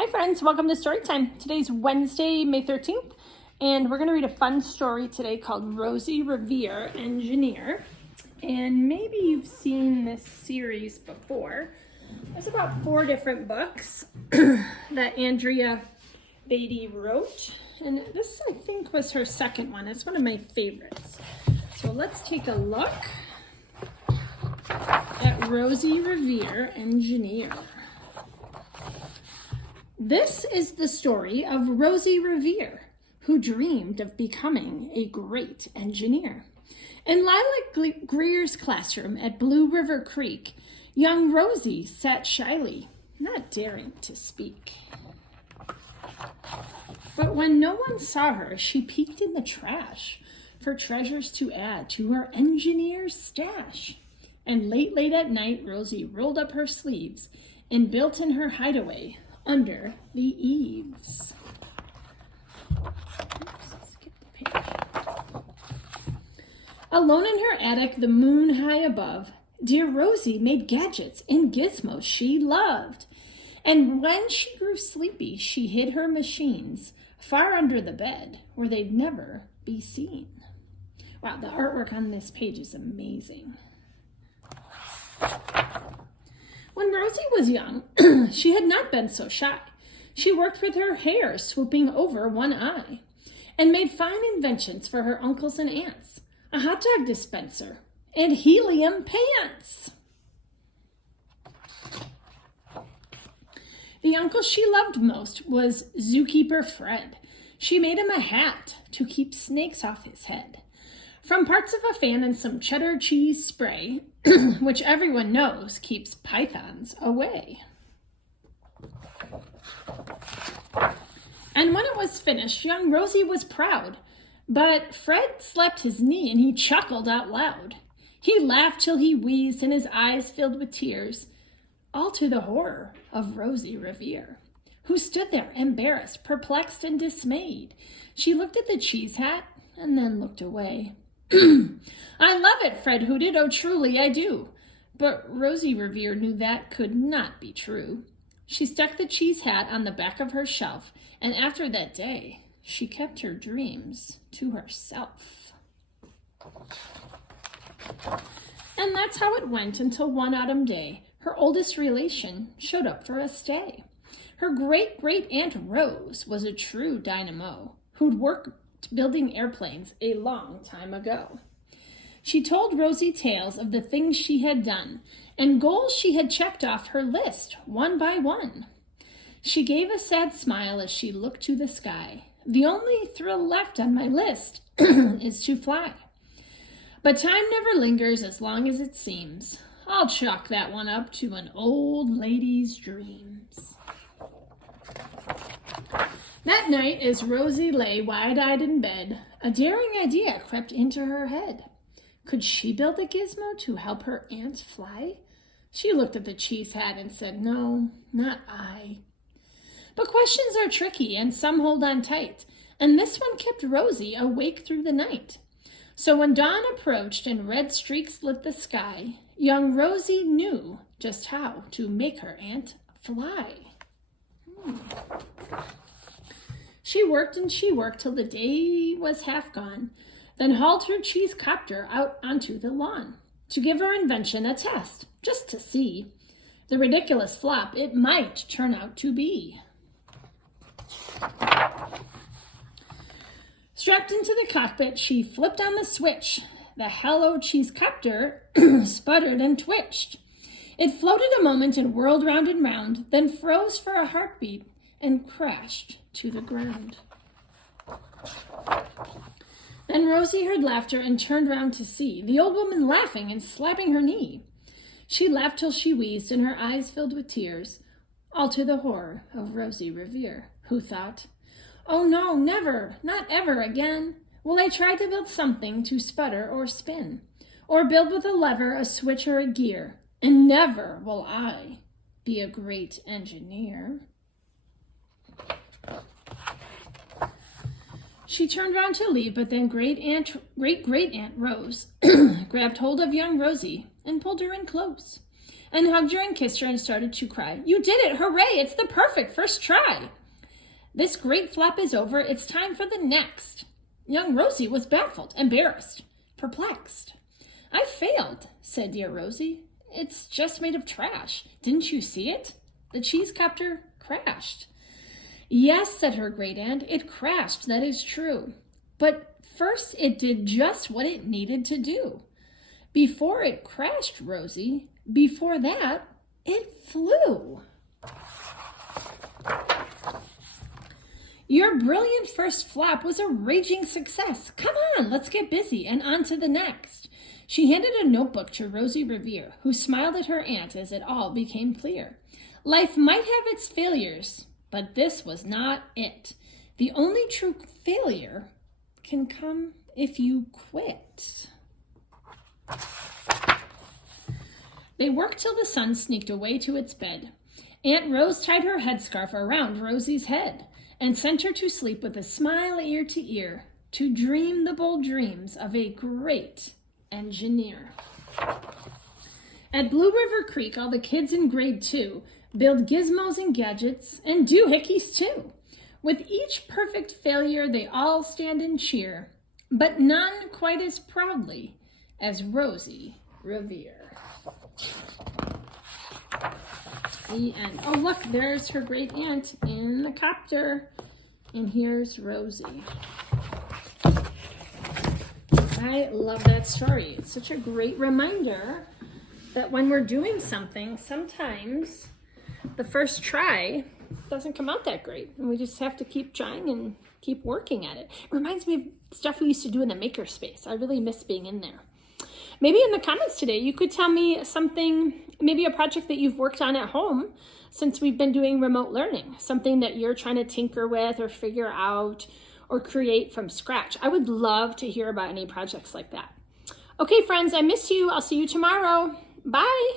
Hi friends, welcome to Storytime. Today's Wednesday, May 13th, and we're going to read a fun story today called Rosie, Revere, Engineer. And maybe you've seen this series before. There's about 4 different books that Andrea Beatty wrote, and this I think was her second one. It's one of my favorites. So let's take a look at Rosie, Revere, Engineer. This is the story of Rosie Revere, who dreamed of becoming a great engineer. In Lilac Greer's classroom at Blue River Creek, young Rosie sat shyly, not daring to speak. But when no one saw her, she peeked in the trash for treasures to add to her engineer's stash. And late at night, Rosie rolled up her sleeves and built in her hideaway under the eaves. Skip the page. Alone in her attic, the moon high above, dear Rosie made gadgets and gizmos she loved. And when she grew sleepy, she hid her machines far under the bed where they'd never be seen. Wow, the artwork on this page is amazing. When Rosie was young, she had not been so shy. She worked with her hair swooping over one eye and made fine inventions for her uncles and aunts, a hot dog dispenser and helium pants. The uncle she loved most was zookeeper Fred. She made him a hat to keep snakes off his head. From parts of a fan and some cheddar cheese spray, which everyone knows keeps pythons away. And when it was finished, young Rosie was proud, but Fred slapped his knee and he chuckled out loud. He laughed till he wheezed and his eyes filled with tears, all to the horror of Rosie Revere, who stood there embarrassed, perplexed, and dismayed. She looked at the cheese hat and then looked away. I love it, Fred hooted. Oh, truly I do. But Rosie Revere knew that could not be true. She stuck the cheese hat on the back of her shelf, and after that day, she kept her dreams to herself. And that's how it went until one autumn day, her oldest relation showed up for a stay. Her great-great-aunt Rose was a true dynamo who'd worked building airplanes a long time ago. She told Rosie tales of the things she had done and goals she had checked off her list one by one. She gave a sad smile as she looked to the sky. The only thrill left on my list is to fly. But time never lingers as long as it seems. I'll chalk that one up to an old lady's dreams. That night, as Rosie lay wide-eyed in bed, a daring idea crept into her head. Could she build a gizmo to help her aunt fly? She looked at the cheese hat and said, no, not I. But questions are tricky and some hold on tight, and this one kept Rosie awake through the night. So when dawn approached and red streaks lit the sky, young Rosie knew just how to make her aunt fly. She worked and she worked till the day was half gone, then hauled her cheese copter out onto the lawn to give her invention a test, just to see the ridiculous flop it might turn out to be. Strapped into the cockpit, she flipped on the switch. The hello cheese copter sputtered and twitched. It floated a moment and whirled round and round, then froze for a heartbeat and crashed to the ground. Then Rosie heard laughter and turned round to see the old woman laughing and slapping her knee. She laughed till she wheezed and her eyes filled with tears, all to the horror of Rosie Revere, who thought, oh no, never, not ever again will I try to build something to sputter or spin, or build with a lever, a switch, or a gear, and never will I be a great engineer. She turned round to leave, but then great-great-aunt Rose grabbed hold of young Rosie and pulled her in close. and hugged her and kissed her and started to cry. You did it! Hooray! It's the perfect first try! This great flap is over. It's time for the next. Young Rosie was baffled, embarrassed, perplexed. I failed, said dear Rosie. It's just made of trash. Didn't you see it? The cheese copter crashed. Yes, said her great aunt, it crashed, that is true. But first it did just what it needed to do. Before it crashed, Rosie, before that, it flew. Your brilliant first flap was a raging success. Come on, let's get busy and on to the next. She handed a notebook to Rosie Revere, who smiled at her aunt as it all became clear. Life might have its failures, but this was not it. The only true failure can come if you quit. They worked till the sun sneaked away to its bed. Aunt Rose tied her headscarf around Rosie's head and sent her to sleep with a smile ear to ear, to dream the bold dreams of a great engineer. At Blue River Creek, all the kids in grade 2 build gizmos and gadgets and doohickeys too. With each perfect failure, they all stand and cheer, but none quite as proudly as Rosie Revere. The end. Oh, look, there's her great aunt in the copter. And here's Rosie. I love that story. It's such a great reminder that when we're doing something, sometimes the first try doesn't come out that great. And we just have to keep trying and keep working at it. It reminds me of stuff we used to do in the makerspace. I really miss being in there. Maybe in the comments today, you could tell me something, maybe a project that you've worked on at home since we've been doing remote learning, something that you're trying to tinker with or figure out or create from scratch. I would love to hear about any projects like that. Okay, friends, I miss you. I'll see you tomorrow. Bye.